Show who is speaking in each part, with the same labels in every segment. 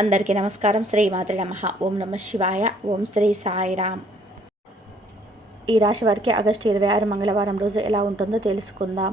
Speaker 1: అందరికీ నమస్కారం. శ్రీ మాతృ నమ. ఓం నమ శివాయ. ఓం శ్రీ సాయిరామ్ ఈ రాశి వారికి ఆగస్టు ఇరవై ఆరు మంగళవారం రోజు ఎలా ఉంటుందో తెలుసుకుందాం.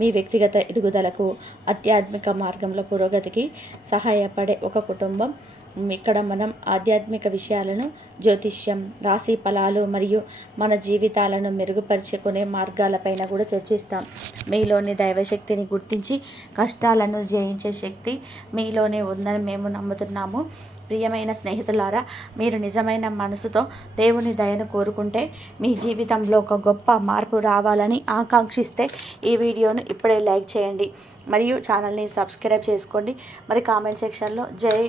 Speaker 1: మీ వ్యక్తిగత ఎదుగుదలకు ఆధ్యాత్మిక మార్గంలో పురోగతికి సహాయపడే ఒక కుటుంబం ఇక్కడ మనం ఆధ్యాత్మిక విషయాలను జ్యోతిష్యం రాశి ఫలాలు మరియు మన జీవితాలను మెరుగుపరుచుకునే మార్గాలపైన కూడా చర్చిస్తాం. మీలోని దైవశక్తిని గుర్తించి కష్టాలను జయించే శక్తి మీలోనే ఉందని మేము నమ్ముతున్నాము. ప్రియమైన స్నేహితులారా మీరు నిజమైన మనసుతో దేవుని దయను కోరుకుంటే మీ జీవితంలో ఒక గొప్ప మార్పు రావాలని ఆకాంక్షిస్తే ఈ వీడియోను ఇప్పుడే లైక్ చేయండి. మరియు ఛానల్ని సబ్స్క్రైబ్ చేసుకోండి. మరి కామెంట్ సెక్షన్లో జై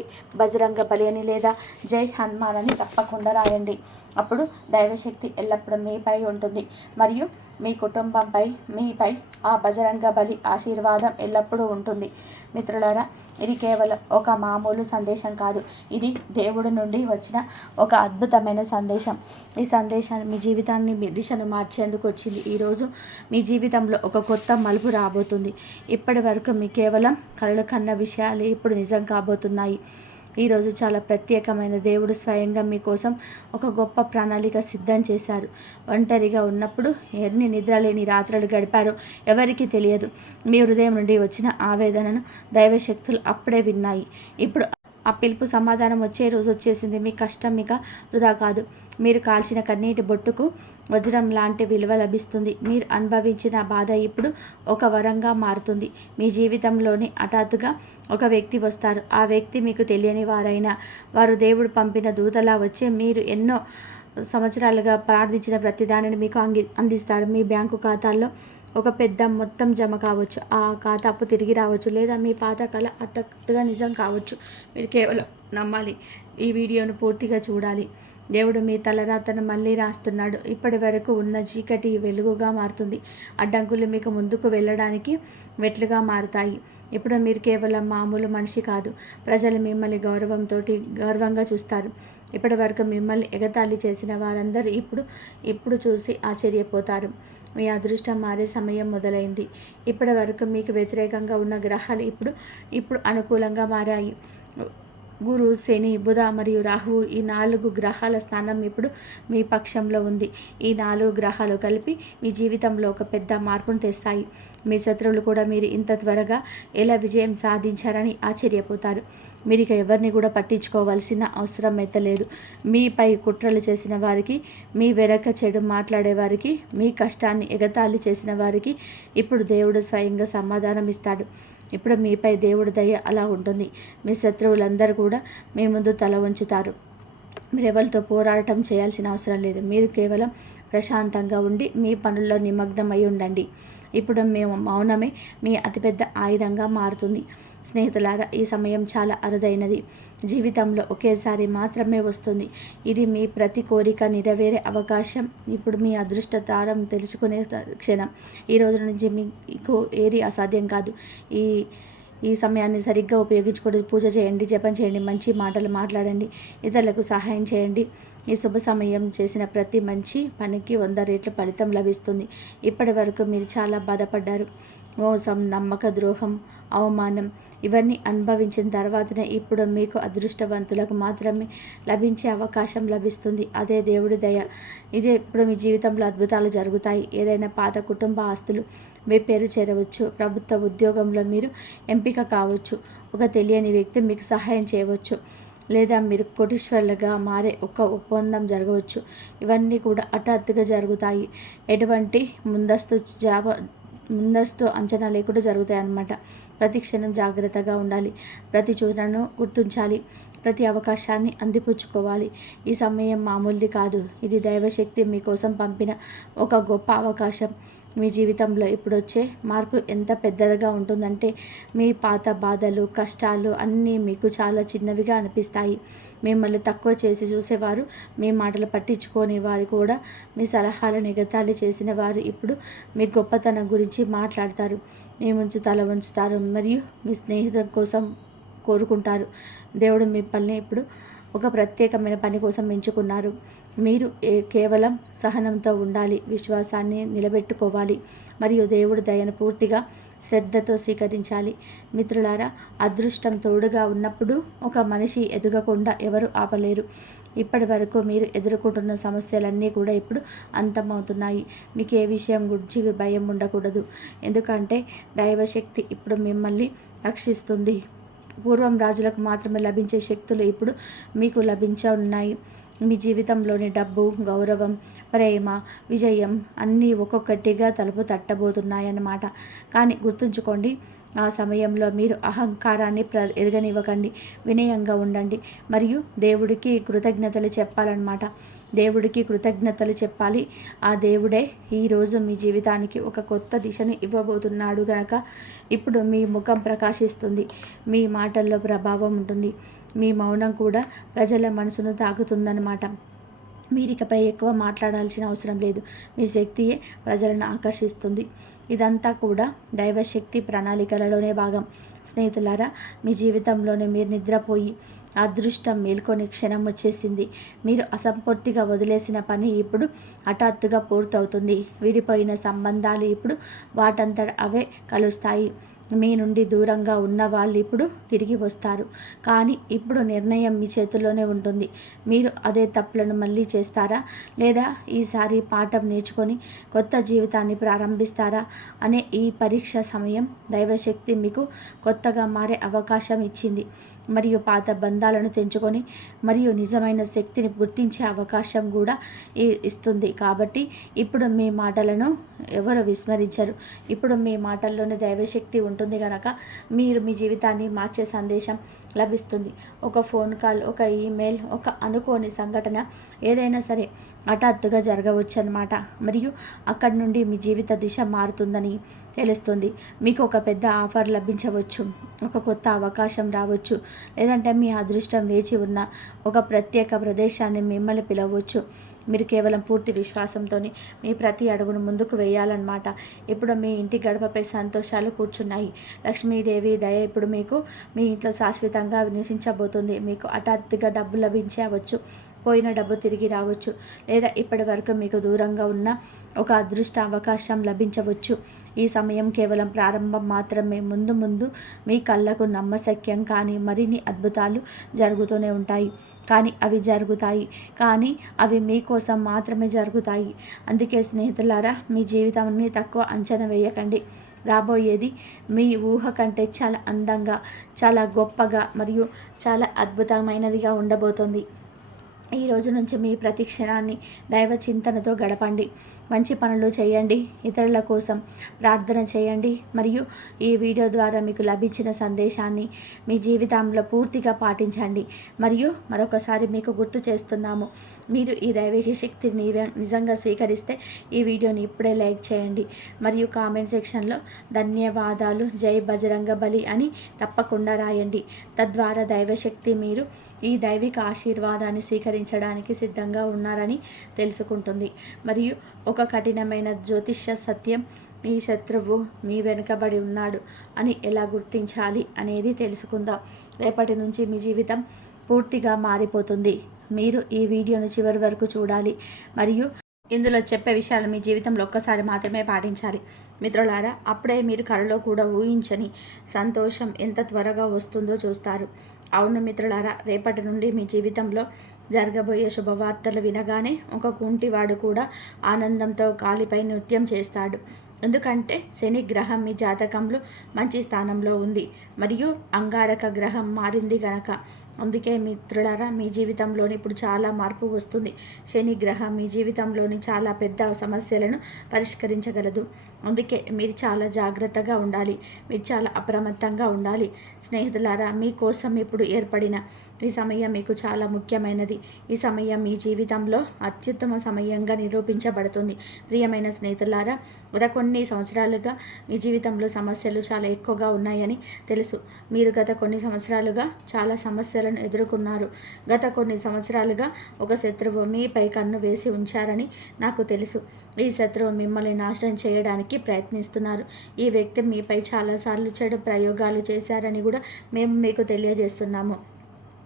Speaker 1: బజరంగ బలి అని లేదా జై హనుమాన్ అని తప్పకుండా రాయండి. అప్పుడు దైవశక్తి ఎల్లప్పుడూ మీపై ఉంటుంది. మరియు మీ కుటుంబంపై మీపై ఆ బజరంగ బలి ఆశీర్వాదం ఎల్లప్పుడూ ఉంటుంది. మిత్రులారా ఇది కేవలం ఒక మామూలు సందేశం కాదు. ఇది దేవుడి నుండి వచ్చిన ఒక అద్భుతమైన సందేశం. ఈ సందేశాన్ని మీ జీవితాన్ని మీ దిశను మార్చేందుకు వచ్చింది. ఈరోజు మీ జీవితంలో ఒక కొత్త మలుపు రాబోతుంది. ఇప్పటి వరకు మీ కేవలం కళ్ళు కన్న విషయాలు ఇప్పుడు నిజం కాబోతున్నాయి. ఈరోజు చాలా ప్రత్యేకమైన దేవుడు స్వయంగా మీకోసం ఒక గొప్ప ప్రణాళిక సిద్ధం చేశారు. ఒంటరిగా ఉన్నప్పుడు ఎన్ని నిద్రలేని రాత్రులు గడిపారో ఎవరికీ తెలియదు. మీ హృదయం నుండి వచ్చిన ఆవేదనను దైవశక్తులు అప్పుడే విన్నాయి. ఇప్పుడు ఆ పిలుపు సమాధానం వచ్చే రోజు వచ్చేసింది. మీ కష్టం ఇక వృధా కాదు. మీరు కాల్చిన కన్నీటి బొట్టుకు వజ్రం లాంటి విలువ లభిస్తుంది. మీరు అనుభవించిన బాధ ఇప్పుడు ఒక వరంగా మారుతుంది. మీ జీవితంలోని హఠాత్తుగా ఒక వ్యక్తి వస్తారు. ఆ వ్యక్తి మీకు తెలియని వారైనా వారు దేవుడు పంపిన దూతలా వచ్చే మీరు ఎన్నో సంవత్సరాలుగా ప్రార్థించిన ప్రతిదానిని మీకు అంగి అందిస్తారు. మీ బ్యాంకు ఖాతాల్లో ఒక పెద్ద మొత్తం జమ కావచ్చు. ఆ ఖాతా అప్పు తిరిగి రావచ్చు లేదా మీ పాత కళ అట్టగా నిజం కావచ్చు. మీరు కేవలం నమ్మాలి. ఈ వీడియోను పూర్తిగా చూడాలి. దేవుడు మీ తలరాతను మళ్ళీ రాస్తున్నాడు. ఇప్పటి వరకు ఉన్న చీకటి వెలుగుగా మారుతుంది. అడ్డంకులు మీకు ముందుకు వెళ్ళడానికి మెట్లుగా మారుతాయి. ఇప్పుడు మీరు కేవలం మామూలు మనిషి కాదు. ప్రజలు మిమ్మల్ని గౌరవంతో గౌరవంగా చూస్తారు. ఇప్పటి వరకు మిమ్మల్ని ఎగతాళి చేసిన వారందరూ ఇప్పుడు ఇప్పుడు చూసి ఆశ్చర్యపోతారు. మీ అదృష్టం మారే సమయం మొదలైంది. ఇప్పటి వరకు మీకు వ్యతిరేకంగా ఉన్న గ్రహాలు ఇప్పుడు ఇప్పుడు అనుకూలంగా మారాయి. గురు శని బుధ మరియు రాహువు ఈ నాలుగు గ్రహాల స్థానం ఇప్పుడు మీ పక్షంలో ఉంది. ఈ నాలుగు గ్రహాలు కలిపి మీ జీవితంలో ఒక పెద్ద మార్పును తెస్తాయి. మీ శత్రువులు కూడా మీరు ఇంత త్వరగా ఎలా విజయం సాధించారని ఆశ్చర్యపోతారు. మీరు ఇక ఎవరిని కూడా పట్టించుకోవాల్సిన అవసరం అయితే లేదు మీపై కుట్రలు చేసిన వారికి మీ వెనక చెడు మాట్లాడే వారికి మీ కష్టాన్ని ఎగతాళి చేసిన వారికి ఇప్పుడు దేవుడు స్వయంగా సమాధానం ఇస్తాడు ఇప్పుడు మీపై దేవుడి దయ అలా ఉంటుంది. మీ శత్రువులందరూ కూడా మీ ముందు తల వంచుతారు. మీరు ఎవరితో పోరాటం చేయాల్సిన అవసరం లేదు. మీరు కేవలం ప్రశాంతంగా ఉండి మీ పనుల్లో నిమగ్నమై ఉండండి. ఇప్పుడు మేము మౌనమే మీ అతిపెద్ద ఆయుధంగా మారుతుంది. స్నేహితులారా ఈ సమయం చాలా అరుదైనది. జీవితంలో ఒకేసారి మాత్రమే వస్తుంది. ఇది మీ ప్రతి కోరిక నెరవేరే అవకాశం. ఇప్పుడు మీ అదృష్ట తారం తెలుసుకునే క్షణం. ఈ రోజు నుంచి మీకు ఏది అసాధ్యం కాదు. ఈ ఈ సమయాన్ని సరిగ్గా ఉపయోగించుకొని పూజ చేయండి జపం చేయండి మంచి మాటలు మాట్లాడండి ఇతరులకు సహాయం చేయండి. ఈ శుభ సమయం చేసిన ప్రతి మంచి పనికి వంద రేట్ల ఫలితం లభిస్తుంది. ఇప్పటి వరకు మీరు చాలా బాధపడ్డారు. మోసం నమ్మక ద్రోహం అవమానం ఇవన్నీ అనుభవించిన తర్వాతనే ఇప్పుడు మీకు అదృష్టవంతులకు మాత్రమే లభించే అవకాశం లభిస్తుంది. అదే దేవుడి దయ. ఇదే ఇప్పుడు మీ జీవితంలో అద్భుతాలు జరుగుతాయి. ఏదైనా పాత కుటుంబ ఆస్తులు మీ పేరు చేరవచ్చు. ప్రభుత్వ ఉద్యోగంలో మీరు ఎంపిక కావచ్చు. ఒక తెలియని వ్యక్తి మీకు సహాయం చేయవచ్చు. లేదా మీరు కోటీశ్వర్లుగా మారే ఒక ఒప్పందం జరగవచ్చు. ఇవన్నీ కూడా హఠాత్తుగా జరుగుతాయి. ఎటువంటి ముందస్తు జాబ ముందస్తు అంచనా లేకుండా జరుగుతాయి అన్నమాట ప్రతి క్షణం జాగ్రత్తగా ఉండాలి. ప్రతి చోటను గుర్తించాలి. ప్రతి అవకాశాన్ని అందిపుచ్చుకోవాలి. ఈ సమయం మామూలుది కాదు. ఇది దైవశక్తి మీకోసం పంపిన ఒక గొప్ప అవకాశం. మీ జీవితంలో ఇప్పుడు వచ్చే మార్పు ఎంత పెద్దదిగా ఉంటుందంటే మీ పాత బాధలు కష్టాలు అన్నీ మీకు చాలా చిన్నవిగా అనిపిస్తాయి. మిమ్మల్ని తక్కువ చేసి చూసేవారు మీ మాటలు పట్టించుకొని వారు కూడా మీ సలహాలను ఎగతాళి చేసిన వారు ఇప్పుడు మీ గొప్పతనం గురించి మాట్లాడతారు. మీ ముంచు తల ఉంచుతారు మరియు మీ స్నేహితుల కోసం కోరుకుంటారు. దేవుడు మీ పల్లె ఇప్పుడు ఒక ప్రత్యేకమైన పని కోసం ఎంచుకున్నారు. మీరు కేవలం సహనంతో ఉండాలి విశ్వాసాన్ని నిలబెట్టుకోవాలి మరియు దేవుడి దయను పూర్తిగా శ్రద్ధతో స్వీకరించాలి. మిత్రులారా అదృష్టం తోడుగా ఉన్నప్పుడు ఒక మనిషి ఎదగకుండా ఎవరు ఆపలేరు. ఇప్పటి వరకు మీరు ఎదుర్కొంటున్న సమస్యలన్నీ కూడా ఇప్పుడు అంతమవుతున్నాయి. మీకు ఏ విషయం గురించి భయం ఉండకూడదు. ఎందుకంటే దైవశక్తి ఇప్పుడు మిమ్మల్ని రక్షిస్తుంది. పూర్వం రాజులకు మాత్రమే లభించే శక్తులు ఇప్పుడు మీకు లభించ ఉన్నాయి మీ జీవితంలోని డబ్బు గౌరవం ప్రేమ విజయం అన్నీ ఒక్కొక్కటిగా తలుపు తట్టబోతున్నాయన్నమాట. కానీ గుర్తుంచుకోండి ఆ సమయంలో మీరు అహంకారాన్ని ప్ర ఎరగనివ్వకండి వినయంగా ఉండండి. మరియు దేవుడికి కృతజ్ఞతలు చెప్పాలన్నమాట. దేవుడికి కృతజ్ఞతలు చెప్పాలి. ఆ దేవుడే ఈరోజు మీ జీవితానికి ఒక కొత్త దిశని ఇవ్వబోతున్నాడు గనక ఇప్పుడు మీ ముఖం ప్రకాశిస్తుంది. మీ మాటల్లో ప్రభావం ఉంటుంది. మీ మౌనం కూడా ప్రజల మనసును తాకుతుందన్నమాట. మీరు ఇకపై ఎక్కువ మాట్లాడాల్సిన అవసరం లేదు. మీ శక్తియే ప్రజలను ఆకర్షిస్తుంది. ఇదంతా కూడా దైవశక్తి ప్రణాళికలలోనే భాగం. స్నేహితులారా మీ జీవితంలోనే మీరు నిద్రపోయి అదృష్టం మేల్కొని క్షణం వచ్చేసింది. మీరు అసంపూర్తిగా వదిలేసిన పని ఇప్పుడు హఠాత్తుగా పూర్తవుతుంది. విడిపోయిన సంబంధాలు ఇప్పుడు వాటంతట అవే కలుస్తాయి. మీ నుండి దూరంగా ఉన్న వాళ్ళు ఇప్పుడు తిరిగి వస్తారు. కానీ ఇప్పుడు నిర్ణయం మీ చేతుల్లోనే ఉంటుంది. మీరు అదే తప్పులను మళ్ళీ చేస్తారా? లేదా ఈసారి పాఠం నేర్చుకొని కొత్త జీవితాన్ని ప్రారంభిస్తారా? అనే ఈ పరీక్ష సమయం దైవశక్తి మీకు కొత్తగా మారే అవకాశం ఇచ్చింది. మరియు పాత బంధాలను తెంచుకొని మరియు నిజమైన శక్తిని గుర్తించే అవకాశం కూడా ఇస్తుంది. కాబట్టి ఇప్పుడు మీ మాటలను ఎవరు విస్మరించరు. ఇప్పుడు మీ మాటల్లోనే దైవశక్తి ఉంటుంది. ఉంటుంది కనుక మీరు మీ జీవితాన్ని మార్చే సందేశం లభిస్తుంది. ఒక ఫోన్ కాల్ ఒక ఈమెయిల్ ఒక అనుకోని సంఘటన ఏదైనా సరే హఠాత్తుగా జరగవచ్చు అనమాట మరియు అక్కడి నుండి మీ జీవిత దిశ మారుతుందని తెలుస్తుంది. మీకు ఒక పెద్ద ఆఫర్ లభించవచ్చు. ఒక కొత్త అవకాశం రావచ్చు. లేదంటే మీ అదృష్టం వేచి ఉన్న ఒక ప్రత్యేక ప్రదేశాన్ని మిమ్మల్ని పిలవచ్చు. మీరు కేవలం పూర్తి విశ్వాసంతో మీ ప్రతి అడుగును ముందుకు వేయాలన్నమాట. ఇప్పుడు మీ ఇంటి గడపపై సంతోషాలు కూర్చున్నాయి. లక్ష్మీదేవి దయ ఇప్పుడు మీకు మీ ఇంట్లో శాశ్వతంగా నివసించబోతుంది మీకు హఠాత్తుగా డబ్బు లభించవచ్చు. పోయిన డబ్బు తిరిగి రావచ్చు లేదా ఇప్పటి వరకు మీకు దూరంగా ఉన్న ఒక అదృష్ట అవకాశం లభించవచ్చు. ఈ సమయం కేవలం ప్రారంభం మాత్రమే. ముందు ముందు మీ కళ్ళకు నమ్మశక్యం కానీ మరిన్ని అద్భుతాలు జరుగుతూనే ఉంటాయి. కానీ అవి జరుగుతాయి. కానీ అవి మీకోసం మాత్రమే జరుగుతాయి. అందుకే స్నేహితులారా మీ జీవితాన్ని తక్కువ అంచనా వేయకండి. రాబోయేది మీ ఊహ కంటే చాలా అందంగా చాలా గొప్పగా మరియు చాలా అద్భుతమైనదిగా ఉండబోతుంది. ఈ రోజు నుంచి మీ ప్రతి క్షణాన్ని దైవ చింతనతో గడపండి. మంచి పనులు చేయండి. ఇతరుల కోసం ప్రార్థన చేయండి. మరియు ఈ వీడియో ద్వారా మీకు లభించిన సందేశాన్ని మీ జీవితంలో పూర్తిగా పాటించండి. మరియు మరొకసారి మీకు గుర్తు చేస్తున్నాము మీరు ఈ దైవిక శక్తిని నిజంగా స్వీకరిస్తే ఈ వీడియోని ఇప్పుడే లైక్ చేయండి. మరియు కామెంట్ సెక్షన్లో ధన్యవాదాలు. జై బజరంగ బలి అని తప్పకుండా రాయండి. తద్వారా దైవశక్తి మీరు ఈ దైవిక ఆశీర్వాదాన్ని స్వీకరించడానికి సిద్ధంగా ఉన్నారని తెలుసుకుంటుంది. మరియు ఒక కఠినమైన జ్యోతిష్య సత్యం మీ శత్రువు మీ వెనుకబడి ఉన్నాడు అని ఎలా గుర్తించాలి అనేది తెలుసుకుందాం. రేపటి నుంచి మీ జీవితం పూర్తిగా మారిపోతుంది. మీరు ఈ వీడియోను చివరి వరకు చూడాలి. మరియు ఇందులో చెప్పే విషయాలు మీ జీవితంలో ఒక్కసారి మాత్రమే పాటించాలి. మిత్రులారా అప్పుడే మీరు కళలో కూడా ఊహించని సంతోషం ఎంత త్వరగా వస్తుందో చూస్తారు. అవును మిత్రులారా రేపటి నుండి మీ జీవితంలో జరగబోయే శుభవార్తలు వినగానే ఒక కుంటివాడు కూడా ఆనందంతో కాలిపై నృత్యం చేస్తాడు. ఎందుకంటే శని గ్రహం మీ జాతకంలో మంచి స్థానంలో ఉంది. మరియు అంగారక గ్రహం మారింది గనక అందుకే మిత్రులారా మీ జీవితంలోని ఇప్పుడు చాలా మార్పు వస్తుంది. శని గ్రహం మీ జీవితంలోని చాలా పెద్ద సమస్యలను పరిష్కరించగలదు. అందుకే మీరు చాలా జాగ్రత్తగా ఉండాలి. మీరు చాలా అప్రమత్తంగా ఉండాలి. స్నేహితులారా మీకోసం ఇప్పుడు ఏర్పడిన ఈ సమయం మీకు చాలా ముఖ్యమైనది. ఈ సమయం మీ జీవితంలో అత్యుత్తమ సమయంగా నిరూపించబడుతుంది. ప్రియమైన స్నేహితులారా గత కొన్ని సంవత్సరాలుగా మీ జీవితంలో సమస్యలు చాలా ఎక్కువగా ఉన్నాయని తెలుసు. మీరు గత కొన్ని సంవత్సరాలుగా చాలా సమస్యలు సమస్యలను ఎదుర్కొన్నారు. గత కొన్ని సంవత్సరాలుగా ఒక శత్రువు మీపై కన్ను వేసి ఉంచారని నాకు తెలుసు. ఈ శత్రువు మిమ్మల్ని నాశనం చేయడానికి ప్రయత్నిస్తున్నారు. ఈ వ్యక్తి మీపై చాలాసార్లు చెడు ప్రయోగాలు చేశారని కూడా మేము మీకు తెలియజేస్తున్నాము.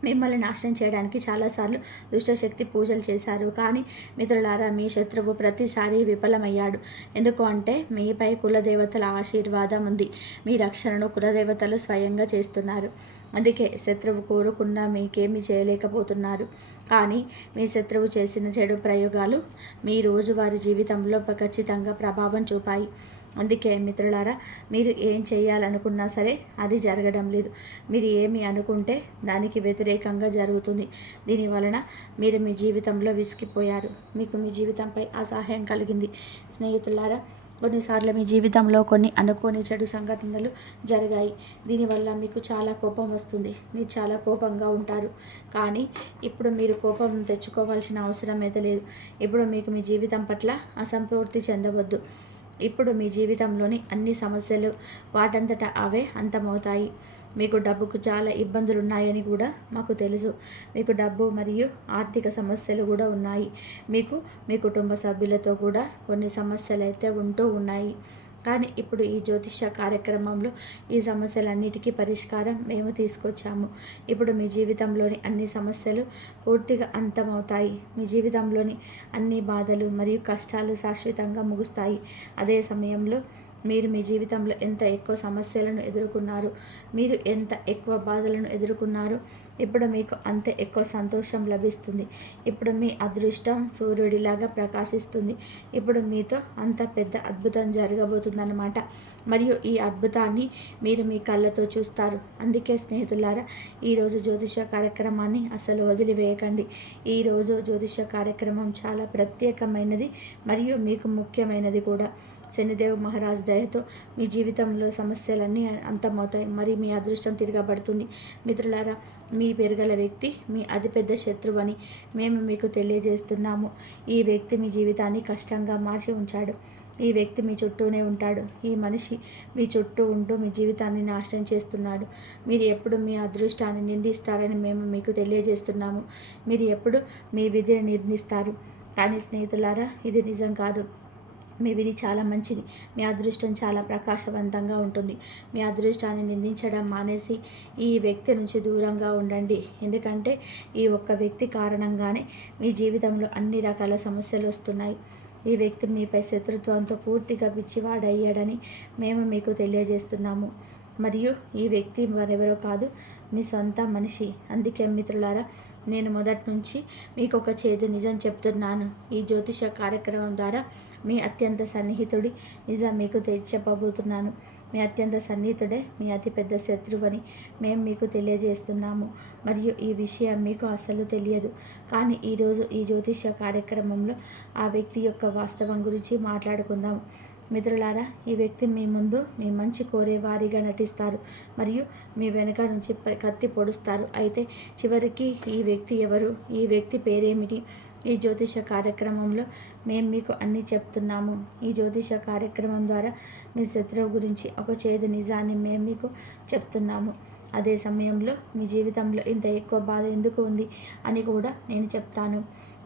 Speaker 1: మిమ్మల్ని నాశనం చేయడానికి చాలాసార్లు దుష్టశక్తి పూజలు చేశారు. కానీ మిత్రులారా మీ శత్రువు ప్రతిసారి విఫలమయ్యాడు. ఎందుకు అంటే మీపై కులదేవతల ఆశీర్వాదం ఉంది. మీ రక్షణను కులదేవతలు స్వయంగా చేస్తున్నారు. అందుకే శత్రువు కోరుకున్నా మీకేమీ చేయలేకపోతున్నారు. కానీ మీ శత్రువు చేసిన చెడు ప్రయోగాలు మీ రోజువారి జీవితంలో ఖచ్చితంగా ప్రభావం చూపాయి. అందుకే మిత్రులారా మీరు ఏం చేయాలనుకున్నా సరే అది జరగడం లేదు. మీరు ఏమి అనుకుంటే దానికి వ్యతిరేకంగా జరుగుతుంది. దీని వలన మీరు మీ జీవితంలో విసిగిపోయారు. మీకు మీ జీవితంపై అసహాయం కలిగింది. స్నేహితులారా కొన్నిసార్లు మీ జీవితంలో కొన్ని అనుకోని చెడు సంఘటనలు జరిగాయి. దీనివల్ల మీకు చాలా కోపం వస్తుంది. మీరు చాలా కోపంగా ఉంటారు. కానీ ఇప్పుడు మీరు కోపం తెచ్చుకోవాల్సిన అవసరం అయితే లేదు. ఇప్పుడు మీకు మీ జీవితం పట్ల అసంపూర్తి చెందవద్దు. ఇప్పుడు మీ జీవితంలోని అన్ని సమస్యలు వాటంతట అవే అంతమవుతాయి. మీకు డబ్బుకు చాలా ఇబ్బందులు ఉన్నాయని కూడా మాకు తెలుసు. మీకు డబ్బు మరియు ఆర్థిక సమస్యలు కూడా ఉన్నాయి. మీకు మీ కుటుంబ సభ్యులతో కూడా కొన్ని సమస్యలు అయితే ఉంటూ ఉన్నాయి. కానీ ఇప్పుడు ఈ జ్యోతిష కార్యక్రమంలో ఈ సమస్యలన్నిటికీ పరిష్కారం మేము తీసుకొచ్చాము. ఇప్పుడు మీ జీవితంలోని అన్ని సమస్యలు పూర్తిగా అంతమవుతాయి. మీ జీవితంలోని అన్ని బాధలు మరియు కష్టాలు శాశ్వతంగా ముగుస్తాయి. అదే సమయంలో మీరు మీ జీవితంలో ఎంత ఎక్కువ సమస్యలను ఎదుర్కొన్నారు? మీరు ఎంత ఎక్కువ బాధలను ఎదుర్కొన్నారు? ఇప్పుడు మీకు అంత ఎక్కువ సంతోషం లభిస్తుంది. ఇప్పుడు మీ అదృష్టం సూర్యుడిలాగా ప్రకాశిస్తుంది. ఇప్పుడు మీతో అంత పెద్ద అద్భుతం జరగబోతుందన్నమాట. మరియు ఈ అద్భుతాన్ని మీరు మీ కళ్ళతో చూస్తారు. అందుకే స్నేహితులారా ఈరోజు జ్యోతిష కార్యక్రమాన్ని అసలు వదిలివేయకండి. ఈరోజు జ్యోతిష కార్యక్రమం చాలా ప్రత్యేకమైనది మరియు మీకు ముఖ్యమైనది కూడా. శనిదేవ్ మహారాజ్ దయతో మీ జీవితంలో సమస్యలన్నీ అంతమవుతాయి. మరి మీ అదృష్టం తిరగబడుతుంది. మిత్రులారా మీ పెరగల వ్యక్తి మీ అతిపెద్ద శత్రువు అని మేము మీకు తెలియజేస్తున్నాము. ఈ వ్యక్తి మీ జీవితాన్ని కష్టంగా మార్చి ఉంచాడు. ఈ వ్యక్తి మీ చుట్టూనే ఉంటాడు. ఈ మనిషి మీ చుట్టూ ఉంటూ మీ జీవితాన్ని నాశనం చేస్తున్నాడు. మీరు ఎప్పుడు మీ అదృష్టాన్ని నిందిస్తారని మేము మీకు తెలియజేస్తున్నాము. మీరు ఎప్పుడు మీ విధిని నిర్ణయిస్తారు కానీ స్నేహితులారా ఇది నిజం కాదు. మేబీ ఇది చాలా మంచిది. మీ అదృష్టం చాలా ప్రకాశవంతంగా ఉంటుంది. మీ అదృష్టాన్ని నిందించడం మానేసి ఈ వ్యక్తి నుంచి దూరంగా ఉండండి. ఎందుకంటే ఈ ఒక్క వ్యక్తి కారణంగానే మీ జీవితంలో అన్ని రకాల సమస్యలు వస్తున్నాయి. ఈ వ్యక్తి మీపై శత్రుత్వంతో పూర్తిగా పిచ్చివాడయ్యాడని మేము మీకు తెలియజేస్తున్నాము. మరియు ఈ వ్యక్తి మరెవరో కాదు మీ సొంత మనిషి. అందుకే మిత్రులారా నేను మొదటి నుంచి మీకు ఒక చేదు నిజం చెప్తున్నాను. ఈ జ్యోతిష కార్యక్రమం ద్వారా మీ అత్యంత సన్నిహితుడి నిజం మీకు చెప్పబోతున్నాను మీ అత్యంత సన్నిహితుడే మీ అతిపెద్ద శత్రువని మేము మీకు తెలియజేస్తున్నాము. మరియు ఈ విషయం మీకు అసలు తెలియదు. కానీ ఈరోజు ఈ జ్యోతిష కార్యక్రమంలో ఆ వ్యక్తి యొక్క వాస్తవం గురించి మాట్లాడుకుందాం. మిత్రులారా ఈ వ్యక్తి మీ ముందు మీ మంచి కోరే వారిగా నటిస్తారు. మరియు మీ వెనక నుంచి కత్తి పొడుస్తారు. అయితే చివరికి ఈ వ్యక్తి ఎవరు? ఈ వ్యక్తి పేరేమిటి? ఈ జ్యోతిష కార్యక్రమంలో మేము మీకు అన్నీ చెప్తున్నాము. ఈ జ్యోతిష కార్యక్రమం ద్వారా మీ శత్రువు గురించి ఒక చేదు నిజాన్ని మేము మీకు చెప్తున్నాము. అదే సమయంలో మీ జీవితంలో ఇంత ఎక్కువ బాధ ఎందుకు ఉంది అని కూడా నేను చెప్తాను.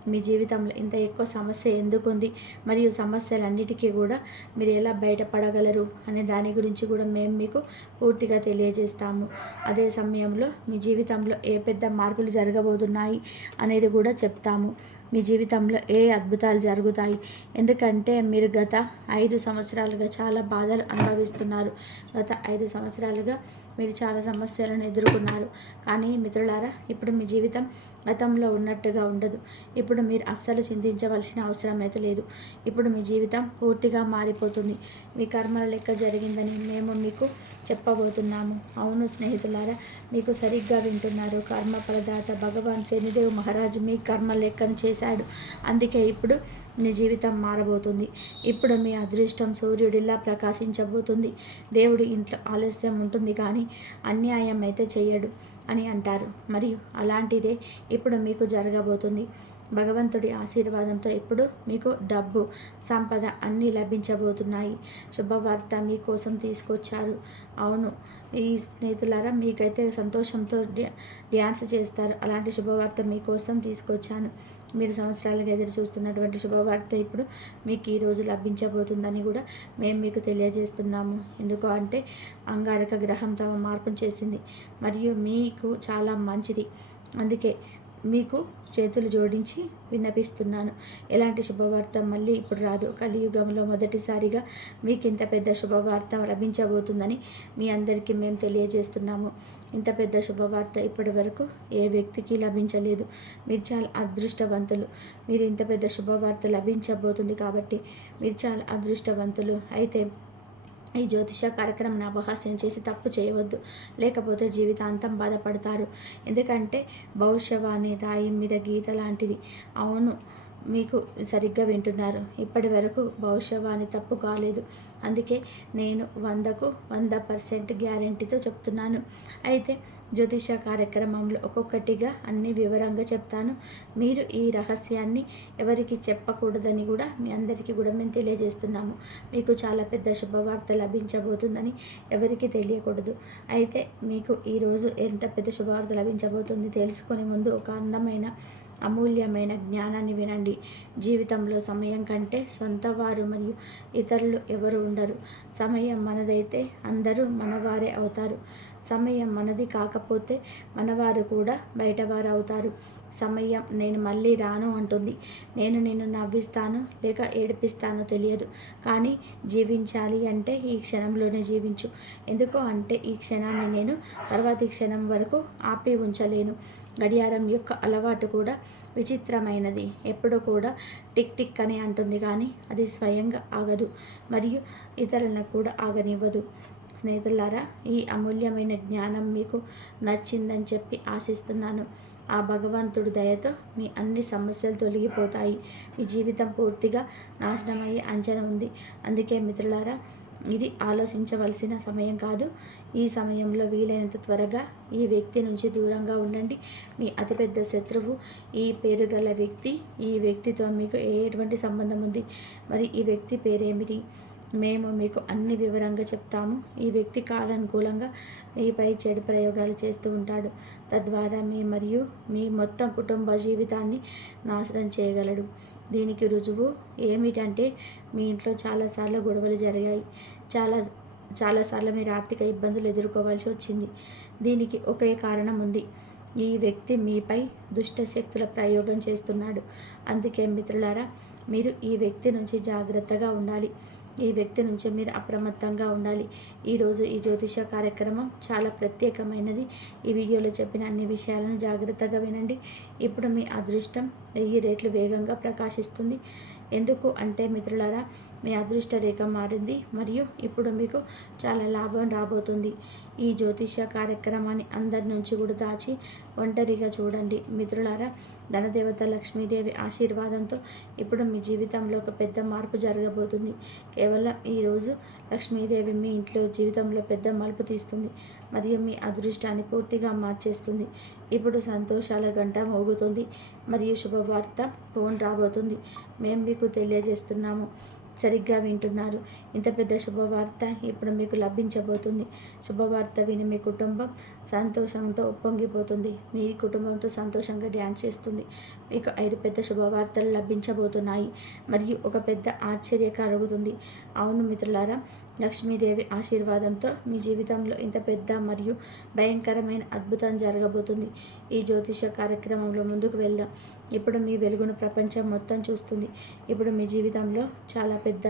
Speaker 1: మీ జీవితంలో ఇంత ఎక్కువ సమస్య ఎందుకు ఉంది? మరియు సమస్యలన్నిటికీ కూడా మీరు ఎలా బయటపడగలరు అనే దాని గురించి కూడా మేము మీకు పూర్తిగా తెలియజేస్తాము. అదే సమయంలో మీ జీవితంలో ఏ పెద్ద మార్పులు జరగబోతున్నాయి అనేది కూడా చెప్తాము. మీ జీవితంలో ఏ అద్భుతాలు జరుగుతాయి? ఎందుకంటే మీరు గత ఐదు సంవత్సరాలుగా చాలా బాధలు అనుభవిస్తున్నారు. గత ఐదు సంవత్సరాలుగా మీరు చాలా సమస్యలను ఎదుర్కొన్నారు. కానీ మిత్రులారా ఇప్పుడు మీ జీవితం గతంలో ఉన్నట్టుగా ఉండదు. ఇప్పుడు మీరు అస్సలు చింతించవలసిన అవసరం అయితే లేదు. ఇప్పుడు మీ జీవితం పూర్తిగా మారిపోతుంది. మీ కర్మల లెక్క జరిగిందని మేము మీకు చెప్పబోతున్నాము. అవును స్నేహితులారా మీకు సరిగ్గా వింటున్నారు. కర్మ ప్రదాత భగవాన్ శనిదేవ్ మహారాజు మీ కర్మ లెక్కను చేశాడు. అందుకే ఇప్పుడు నీ జీవితం మారబోతుంది. ఇప్పుడు మీ అదృష్టం సూర్యుడిలా ప్రకాశించబోతుంది. దేవుడి ఇంట్లో ఆలస్యం ఉంటుంది కానీ అన్యాయం అయితే చేయడు అని అంటారు. మరియు అలాంటిదే ఇప్పుడు మీకు జరగబోతుంది. భగవంతుడి ఆశీర్వాదంతో ఇప్పుడు మీకు డబ్బు సంపద అన్నీ లభించబోతున్నాయి. శుభవార్త మీకోసం తీసుకొచ్చారు. అవును ఈ స్నేహితులారా మీకైతే సంతోషంతో డ్యాన్స్ చేస్తారు. అలాంటి శుభవార్త మీకోసం తీసుకొచ్చాను. మీరు సంవత్సరాలుగా ఎదురు చూస్తున్నటువంటి శుభవార్త ఇప్పుడు మీకు ఈరోజు లభించబోతుందని కూడా మేము మీకు తెలియజేస్తున్నాము. ఎందుకు అంటే అంగారక గ్రహం తమ మార్పును చేసింది మరియు మీకు చాలా మంచిది. అందుకే మీకు చేతులు జోడించి విన్నపిస్తున్నాను. ఎలాంటి శుభవార్త మళ్ళీ ఇప్పుడు రాదు. కలియుగంలో మొదటిసారిగా మీకు ఇంత పెద్ద శుభవార్త లభించబోతుందని మీ అందరికీ మేము తెలియజేస్తున్నాము. ఇంత పెద్ద శుభవార్త ఇప్పటి వరకు ఏ వ్యక్తికి లభించలేదు. మీరు చాలా అదృష్టవంతులు. మీరు ఇంత పెద్ద శుభవార్త లభించబోతుంది కాబట్టి మీరు చాలా అదృష్టవంతులు. అయితే ఈ జ్యోతిష కార్యక్రమం అపహాస్యం చేసి తప్పు చేయవద్దు. లేకపోతే జీవితాంతం బాధపడతారు. ఎందుకంటే భవిష్యవాణి రాయి మీద గీత లాంటిది. అవును మీకు సరిగ్గా వింటున్నారు. ఇప్పటి వరకు భవిష్యవాణి తప్పు కాలేదు. అందుకే నేను వందకు వంద పర్సెంట్ గ్యారంటీతో చెప్తున్నాను. అయితే జ్యోతిష కార్యక్రమంలో ఒక్కొక్కటిగా అన్ని వివరంగా చెప్తాను. మీరు ఈ రహస్యాన్ని ఎవరికి చెప్పకూడదని కూడా మీ అందరికీ కూడా మేము తెలియజేస్తున్నాము. మీకు చాలా పెద్ద శుభవార్త లభించబోతుందని ఎవరికి తెలియకూడదు. అయితే మీకు ఈరోజు ఎంత పెద్ద శుభవార్త లభించబోతుంది తెలుసుకునే ముందు ఒక అందమైన అమూల్యమైన జ్ఞానాన్ని వినండి. జీవితంలో సమయం కంటే సొంత వారు మరియు ఇతరులు ఎవరు ఉండరు. సమయం మనదైతే అందరూ మనవారే అవుతారు. సమయం మనది కాకపోతే మనవారు కూడా బయటవారు అవుతారు. సమయం నేను మళ్ళీ రాను అంటుంది. నేను నిన్ను నవ్విస్తాను లేక ఏడిపిస్తానో తెలియదు. కానీ జీవించాలి అంటే ఈ క్షణంలోనే జీవించు. ఎందుకో అంటే ఈ క్షణాన్ని నేను తర్వాతి క్షణం వరకు ఆపి ఉంచలేను. గడియారం యొక్క అలవాటు కూడా విచిత్రమైనది. ఎప్పుడు కూడా టిక్ టిక్ అని అంటుంది కానీ అది స్వయంగా ఆగదు మరియు ఇతరులను కూడా ఆగనివ్వదు. స్నేహితులారా ఈ అమూల్యమైన జ్ఞానం మీకు నచ్చిందని చెప్పి ఆశిస్తున్నాను. ఆ భగవంతుడి దయతో మీ అన్ని సమస్యలు తొలగిపోతాయి. మీ జీవితం పూర్తిగా నాశనమయ్యే అంచనా ఉంది. అందుకే మిత్రులారా ఇది ఆలోచించవలసిన సమయం కాదు. ఈ సమయంలో వీలైనంత త్వరగా ఈ వ్యక్తి నుంచి దూరంగా ఉండండి. మీ అతిపెద్ద శత్రువు ఈ పేరు గల వ్యక్తి ఈ వ్యక్తితో మీకు ఎటువంటి సంబంధం ఉంది? మరి ఈ వ్యక్తి పేరేమిటి? మేము మీకు అన్ని వివరంగా చెప్తాము. ఈ వ్యక్తి కాలానుకూలంగా మీపై చెడు ప్రయోగాలు చేస్తూ ఉంటాడు. తద్వారా మీ మరియు మీ మొత్తం కుటుంబ జీవితాన్ని నాశనం చేయగలడు. దీనికి రుజువు ఏమిటంటే మీ ఇంట్లో చాలాసార్లు గొడవలు జరిగాయి. చాలా చాలాసార్లు మీరు ఆర్థిక ఇబ్బందులు ఎదుర్కోవాల్సి వచ్చింది. దీనికి ఒకే కారణం ఉంది. ఈ వ్యక్తి మీపై దుష్ట శక్తుల ప్రయోగం చేస్తున్నాడు. అందుకే మిత్రులారా మీరు ఈ వ్యక్తి నుంచి జాగ్రత్తగా ఉండాలి. ఈ వ్యక్తి నుంచి మీరు అప్రమత్తంగా ఉండాలి. ఈరోజు ఈ జ్యోతిష కార్యక్రమం చాలా ప్రత్యేకమైనది. ఈ వీడియోలో చెప్పిన అన్ని విషయాలను జాగ్రత్తగా వినండి. ఇప్పుడు మీ అదృష్టం వెయ్యి రేట్లు వేగంగా ప్రకాశిస్తుంది. ఎందుకు అంటే మిత్రులారా మీ అదృష్ట రేఖ మారింది మరియు ఇప్పుడు మీకు చాలా లాభం రాబోతుంది. ఈ జ్యోతిష కార్యక్రమాన్ని అందరి నుంచి కూడా దాచి ఒంటరిగా చూడండి. మిత్రులారా ధనదేవత లక్ష్మీదేవి ఆశీర్వాదంతో ఇప్పుడు మీ జీవితంలో ఒక పెద్ద మార్పు జరగబోతుంది. కేవలం ఈరోజు లక్ష్మీదేవి మీ ఇంట్లో జీవితంలో పెద్ద మలుపు తీస్తుంది మరియు మీ అదృష్టాన్ని పూర్తిగా మార్చేస్తుంది. ఇప్పుడు సంతోషాల గంట మోగుతుంది మరియు శుభవార్త ఫోన్ రాబోతుంది. మేము మీకు తెలియజేస్తున్నాము. సరిగ్గా వింటున్నారు. ఇంత పెద్ద శుభవార్త ఇప్పుడు మీకు లభించబోతుంది. శుభవార్త విని మీ కుటుంబం సంతోషంతో ఉప్పొంగిపోతుంది. మీ కుటుంబంతో సంతోషంగా డ్యాన్స్ చేస్తుంది. మీకు ఐదు పెద్ద శుభవార్తలు లభించబోతున్నాయి. మరియు ఒక పెద్ద ఆశ్చర్య కలుగుతుంది అవును మిత్రులారా లక్ష్మీదేవి ఆశీర్వాదంతో మీ జీవితంలో ఇంత పెద్ద మరియు భయంకరమైన అద్భుతం జరగబోతుంది. ఈ జ్యోతిష కార్యక్రమంలో ముందుకు వెళ్దాం. ఇప్పుడు మీ వెలుగును ప్రపంచం మొత్తం చూస్తుంది. ఇప్పుడు మీ జీవితంలో చాలా పెద్ద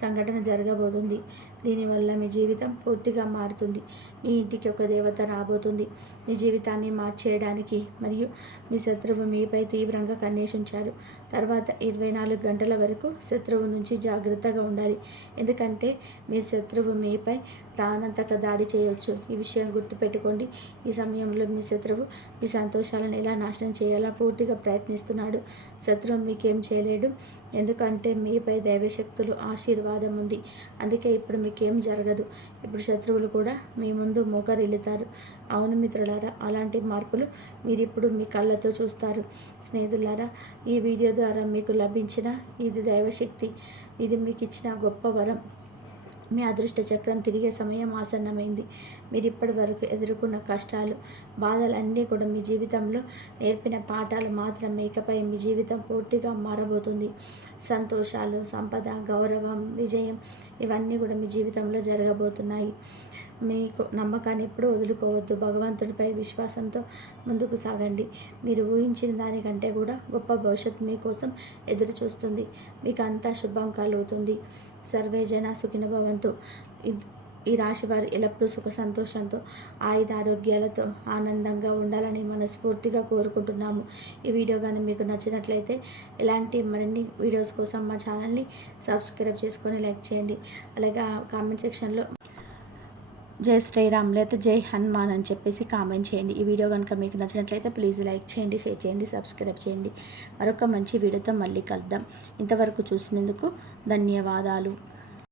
Speaker 1: సంఘటన జరగబోతుంది. దీనివల్ల మీ జీవితం పూర్తిగా మారుతుంది. మీ ఇంటికి ఒక దేవత రాబోతుంది. మీ జీవితాన్ని మార్చేయడానికి మరియు మీ శత్రువు మీపై తీవ్రంగా కన్నేషించారు తర్వాత ఇరవై నాలుగు గంటల వరకు శత్రువు నుంచి జాగ్రత్తగా ఉండాలి. ఎందుకంటే మీ శత్రువు మీపై ప్రాణంతక దాడి చేయవచ్చు ఈ విషయం గుర్తుపెట్టుకోండి. ఈ సమయంలో మీ శత్రువు మీ సంతోషాలను ఎలా నాశనం చేయాలా పూర్తిగా ప్రయత్నిస్తున్నాడు. శత్రువు మీకేం చేయలేడు. ఎందుకంటే మీపై దైవశక్తులు ఆశీర్వాదం ఉంది. అందుకే ఇప్పుడు మీకేం జరగదు. ఇప్పుడు శత్రువులు కూడా మీ ముందు మోకరిల్లుతారు. అవును మిత్రులారా అలాంటి మార్పులు మీరు ఇప్పుడు మీ కళ్ళతో చూస్తారు. స్నేహితులారా ఈ వీడియో ద్వారా మీకు లభించిన ఇది దైవశక్తి. ఇది మీకు ఇచ్చిన గొప్ప వరం. మీ అదృష్ట చక్రం తిరిగే సమయం ఆసన్నమైంది. మీరు ఇప్పటి వరకు ఎదుర్కొన్న కష్టాలు బాధలన్నీ కూడా మీ జీవితంలో నేర్పిన పాఠాలు మాత్రమే ఇకపై మీ జీవితం పూర్తిగా మారబోతుంది. సంతోషాలు సంపద గౌరవం విజయం ఇవన్నీ కూడా మీ జీవితంలో జరగబోతున్నాయి. మీకు నమ్మకాన్ని ఎప్పుడూ వదులుకోవద్దు. భగవంతుడిపై విశ్వాసంతో ముందుకు సాగండి. మీరు ఊహించిన దానికంటే కూడా గొప్ప భవిష్యత్తు మీకోసం ఎదురు చూస్తుంది మీకు అంతా శుభం కలుగుతుంది సర్వే జన సుఖిన భవంతు ఈ రాశి వారు ఎల్లప్పుడూ సుఖ సంతోషంతో ఆయుధ ఆరోగ్యాలతో ఆనందంగా ఉండాలని మనస్ఫూర్తిగా కోరుకుంటున్నాము. ఈ వీడియో కానీ మీకు నచ్చినట్లయితే ఇలాంటి మరిన్ని వీడియోస్ కోసం మా ఛానల్ని సబ్స్క్రైబ్ చేసుకొని లైక్ చేయండి. అలాగే కామెంట్ సెక్షన్లో జై శ్రీరామ్ లేదా జై హనుమాన్ అని చెప్పేసి కామెంట్ చేయండి. ఈ వీడియో కనుక మీకు నచ్చినట్లయితే ప్లీజ్ లైక్ చేయండి షేర్ చేయండి సబ్స్క్రైబ్ చేయండి. మరొక మంచి వీడియోతో మళ్ళీ కలుద్దాం. ఇంతవరకు చూసినందుకు ధన్యవాదాలు.